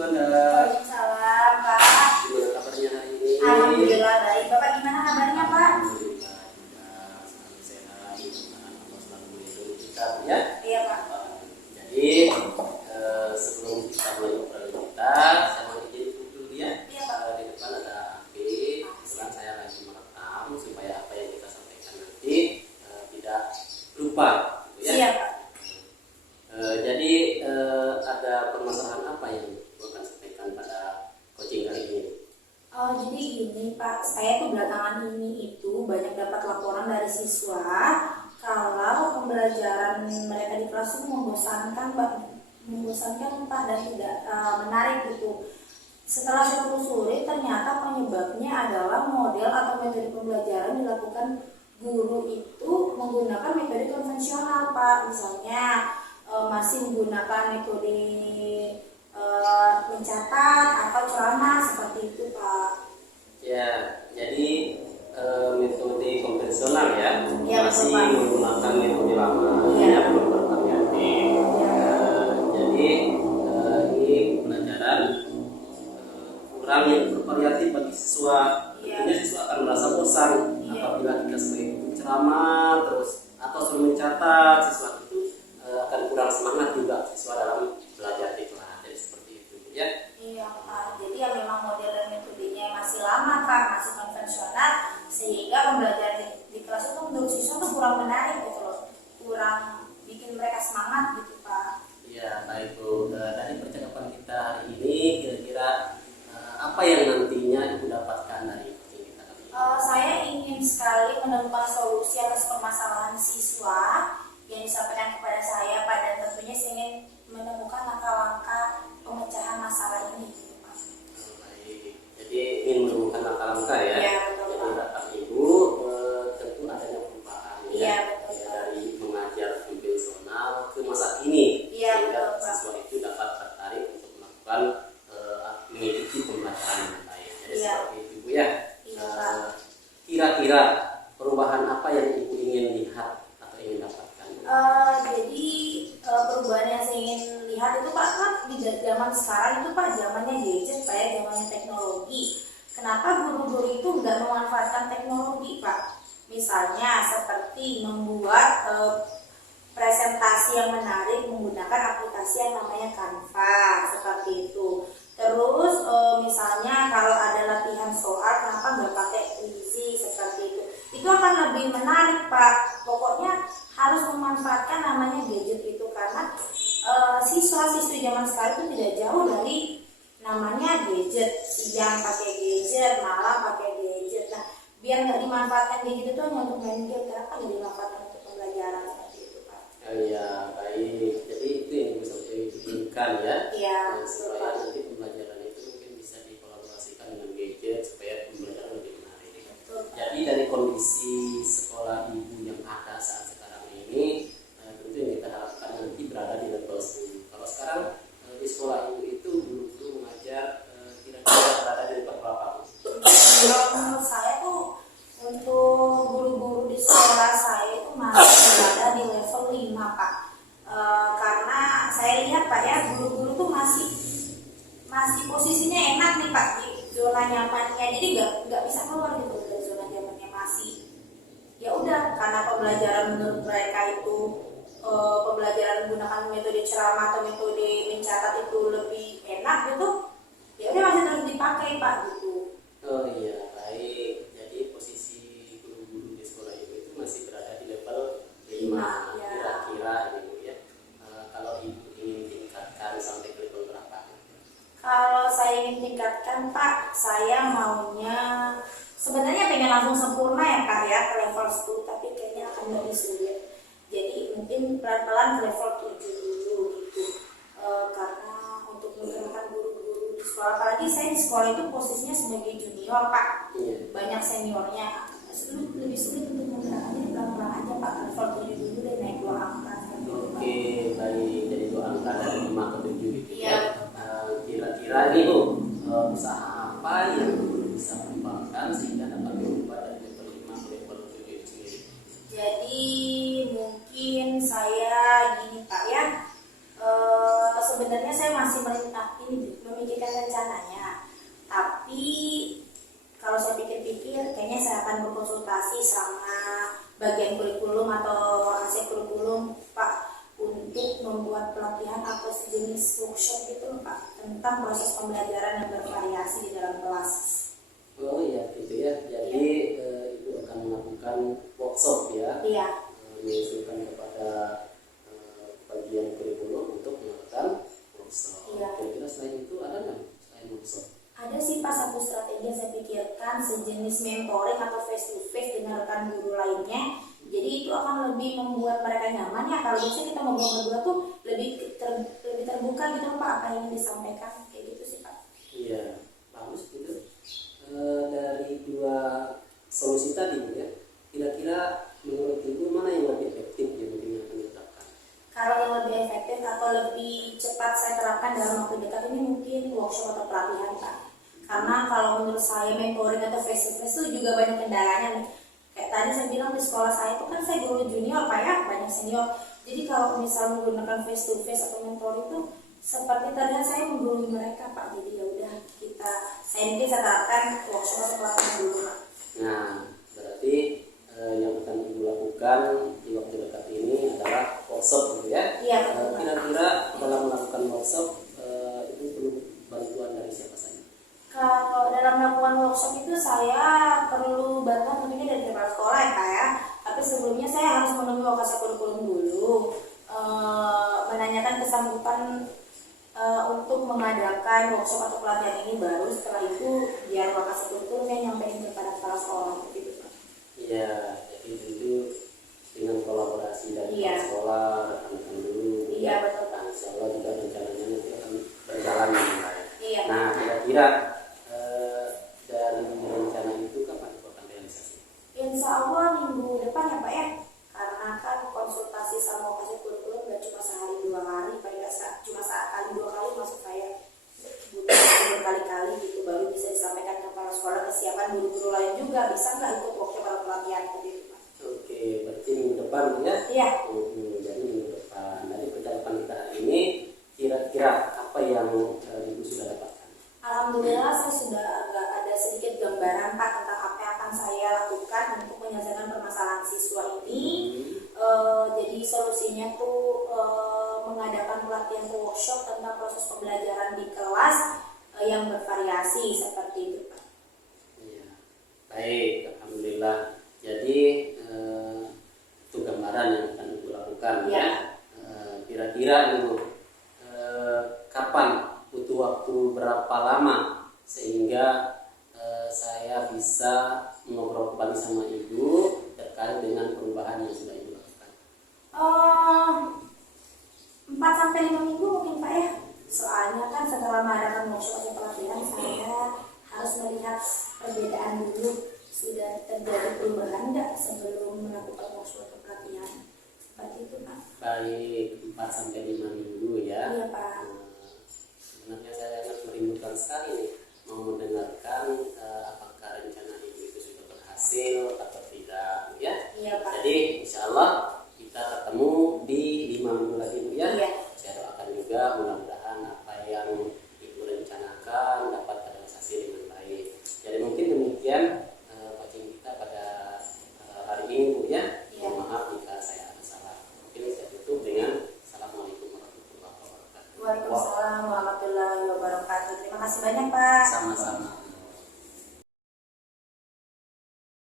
Anda. Waalaikumsalam, Pak. Gimana kabarnya hari ini? Alhamdulillah baik. Bapak gimana kabarnya, Pak? Alhamdulillah juga selalu sehat. Mudah-mudahan Allah selalu melindungi kita, ya. Iya, Pak. Jadi sebelum kita mulai obrolan kita, saya mau izin dulu ya. Iya, Pak. Di depan ada HP. Kebetulan saya lagi merekam supaya apa yang kita sampaikan nanti tidak lupa, gitu ya. Iya, Pak. Jadi ada permasalahan apa yang Ibu akan sampaikan pada coaching kali ini? Jadi gini, Pak, saya tuh belakangan ini itu banyak dapat laporan dari siswa kalau pembelajaran mereka di kelas itu membosankan, Pak, dan tidak menarik gitu. Setelah saya telusuri, ternyata penyebabnya adalah model atau metode pembelajaran dilakukan guru itu menggunakan metode konvensional, Pak. Misalnya masih menggunakan metode mencatat atau ceramah seperti itu, Pak. Ya, jadi metode konvensional ya, Ya, masih betul, Pak. menggunakan metode lama, Ya. ya, belum bervariatif. Ya. Jadi ini pelajaran kurang yang bervariatif bagi siswa. Ya. Tentunya siswa akan merasa bosan Ya. apabila kita sebagai guru ceramah terus atau suruh mencatat, siswa itu akan kurang semangat juga siswa dalam belajar di kelas. Jadi seperti itu, ya. Iya, Pak. Jadi ya memang model dan metodenya masih lama, Pak, masih konvensional, sehingga pembelajaran di kelas itu menurut siswa tuh kurang menarik gitu loh, kurang bikin mereka semangat gitu, Pak. Ya, baik Bu. Dari percakapan kita hari ini, kira-kira apa yang nantinya Ibu dapatkan dari coaching kita kali ini? Saya ingin sekali menemukan solusi atas permasalahan siswa yang disampaikan kepada saya, Pak, dan tentunya saya ingin menemukan langkah-langkah pemecahan masalah ini, gitu, Pak. Baik. Jadi ingin menemukan langkah-langkah ya. Iya, betul, Jadi Pak. harapan Ibu tentu adanya perubahan Iya, ya. betul, Ya, Pak. dari mengajar konvensional ke masa kini. Iya, Sehingga betul, Pak. siswa itu dapat tertarik untuk melakukan mengikuti pembelajaran yang baik. Jadi Iya. seperti itu Bu ya. Iya, Pak. Kira-kira perubahan apa yang Ibu ingin lihat atau ingin dapatkan? Jadi perubahan yang saya ingin lihat itu, Pak, kan di zaman sekarang itu, Pak, zamannya gadget, Pak, ya, zamannya teknologi. Kenapa guru-guru itu nggak memanfaatkan teknologi, Pak? Misalnya seperti membuat presentasi yang menarik menggunakan aplikasi yang namanya Canva, seperti itu. Terus misalnya kalau ada latihan soal, kenapa nggak pakai puisi seperti itu? Itu akan lebih menarik, Pak. Pokoknya harus memanfaatkan namanya gadget itu, karena siswa-siswi zaman sekarang itu tidak jauh dari namanya gadget. Siang pakai gadget, malam pakai gadget. Nah, biar nggak dimanfaatkan gadget itu hanya untuk main game, kenapa nggak dimanfaatkan untuk pembelajaran seperti itu, Pak? Ya, baik. Jadi itu yang bisa diinginkan ya. Iya, Nah, betul, supaya Pak. nanti pembelajaran itu mungkin bisa dikolaborasikan dengan gadget supaya pembelajaran lebih menarik. Betul, Pak. Jadi dari kondisi sekolah Ibu yang ada saat sekarang ini, tentu yang kita harapkan nanti berada di level 10. Kalau sekarang di sekolah Ibu itu guru-guru mengajar kira-kira berada di level berapa, Bu? Kalau menurut saya tuh untuk guru-guru di sekolah saya itu masih berada di level 5, Pak. Karena saya lihat, Pak, ya, guru-guru tuh masih posisinya enak nih, Pak, di zona nyamannya. Jadi nggak bisa keluar gitu dari zona nyamannya, masih. Ya udah, karena pembelajaran menurut mereka itu pembelajaran menggunakan metode ceramah atau metode mencatat itu lebih enak gitu. Ya udah, masih terus dipakai, Pak, gitu. Oh iya, baik. Jadi posisi guru-guru di sekolah Ibu itu masih berada di level 5. Ya. Kira-kira ini Bu ya. Kalau Ibu ingin tingkatkan sampai ke level berapa? Kalau saya ingin tingkatkan, Pak, saya maunya sebenarnya pengen langsung sempurna ya, Kak, ya, ke level 10, tapi kayaknya akan lebih sulit. Jadi mungkin pelan-pelan ke level 7 dulu gitu. Karena untuk menggunakan guru-guru di sekolah, apalagi saya di sekolah itu posisinya sebagai junior, Pak. Iya. Banyak seniornya. Lebih sulit untuk menggunakannya, pelan-pelan aja, Pak, ke level 7 dulu dan naik 2 angka. Oke, baik. Jadi 2 angka dari 5 ke 7 gitu Iya. ya. Kira-kira nih Bu, usaha apa yang bisa dikembangkan sehingga dapat berubah dari level 5 ke level 7 itu sendiri? Jadi mungkin saya gini, Pak, ya, sebenarnya saya masih memikirkan rencananya. Tapi kalau saya pikir-pikir, kayaknya saya akan berkonsultasi sama bagian kurikulum atau hasil kurikulum Pak untuk membuat pelatihan atau sejenis workshop itu Pak tentang proses pembelajaran yang bervariasi di dalam kelas. Oh iya gitu ya. Jadi Ibu akan melakukan workshop ya. Iya. Mengusulkan kepada bagian kurikulum untuk melakukan workshop. Iya. Kira-kira selain itu ada nggak selain workshop? Ada sih Pak satu strategi yang saya pikirkan, sejenis mentoring atau face to face dengan rekan guru lainnya. Jadi itu akan lebih membuat mereka nyaman ya. Kalau biasanya kita ngobrol berdua tuh lebih terbuka gitu Pak apa yang disampaikan, kayak gitu sih Pak. Iya, bagus gitu. Dari dua solusi tadi Bu ya, kira-kira menurut Ibu mana yang lebih efektif yang mungkin akan diterapkan? Kalau yang lebih efektif atau lebih cepat saya terapkan dalam waktu dekat ini mungkin workshop atau pelatihan Pak. Karena kalau menurut saya mentoring atau face to face itu juga banyak kendalanya nih. Kayak tadi saya bilang di sekolah saya itu kan saya guru junior Pak ya, banyak senior. Jadi kalau misal menggunakan face to face atau mentoring itu seperti terlihat saya menggurui mereka Pak. Jadi ya udah saya mungkin saya terapkan workshop atau pelatihan dulu Pak. Nah, berarti yang akan Ibu lakukan di waktu dekat ini adalah workshop gitu ya? Iya betul Pak. Kira-kira dalam melakukan workshop itu perlu bantuan dari siapa saja? Kalau dalam melakukan workshop itu saya perlu bantuan tentunya dari kepala sekolah ya Pak ya. Tapi sebelumnya saya harus menemui wakasa kurikulum dulu, menanyakan kesanggupan untuk mengadakan workshop atau pelatihan ini. Baru setelah itu biar wakasa kurikulum yang nyampein kepada kepala sekolah gitu Pak. Iya, jadi tentu dengan kolaborasi dari Iya. kepala sekolah, rekan-rekan dulu. Iya betul Pak. Insya Allah juga rencananya nanti akan berjalan dengan baik. Iya. Nah, kira-kira dari rencana itu kapan itu akan realisasi? Insya Allah minggu depan ya Pak ya. Karena kan konsultasi sama wakasa kurikulum gak cuma sehari 2 hari Pak ya, cuma sekali 2 kali maksud saya. Butuh berkali-kali gitu baru bisa disampaikan ke kepala sekolah kesiapan guru-guru lain juga bisa nggak ikut workshop atau pelatihan seperti itu Pak. Oke, berarti minggu depan ya? Iya. Jadi minggu depan. Dari percakapan kita hari ini, kira-kira apa yang Ibu sudah dapatkan? Alhamdulillah saya sudah agak ada sedikit gambaran Pak tentang apa yang akan saya lakukan untuk menyelesaikan permasalahan siswa ini. Jadi solusinya tuh mengadakan pelatihan workshop tentang proses pembelajaran di kelas yang bervariasi seperti itu Pak. Iya. Baik, alhamdulillah. Jadi itu gambaran yang akan Ibu lakukan ya. Kira-kira Ibu kapan butuh waktu berapa lama sehingga saya bisa ngobrol kembali sama Ibu terkait dengan perubahan yang sudah Ibu lakukan? 4-5 minggu mungkin Pak ya. Soalnya kan setelah mengadakan workshop atau pelatihan saya harus melihat perbedaan dulu, sudah terjadi perubahan nggak sebelum melakukan workshop atau pelatihan seperti itu Pak. Baik, 4-5 minggu ya. Iya Pak. Sebenarnya saya sangat merindukan sekali nih mau mendengarkan apakah rencana Ibu itu sudah berhasil atau tidak ya. Iya Pak. Jadi insya Allah kita ketemu di 5 minggu lagi Bu ya. Iya. Saya doakan juga mudah-mudahan apa yang Ibu rencanakan dapat terrealisasi dengan baik. Jadi mungkin demikian coaching kita pada hari ini Bu ya. Iya. Mohon maaf jika saya ada salah. Mungkin saya tutup dengan Assalamualaikum warahmatullahi wabarakatuh. Waalaikumsalam warahmatullahi wabarakatuh. Terima kasih banyak Pak. Sama-sama.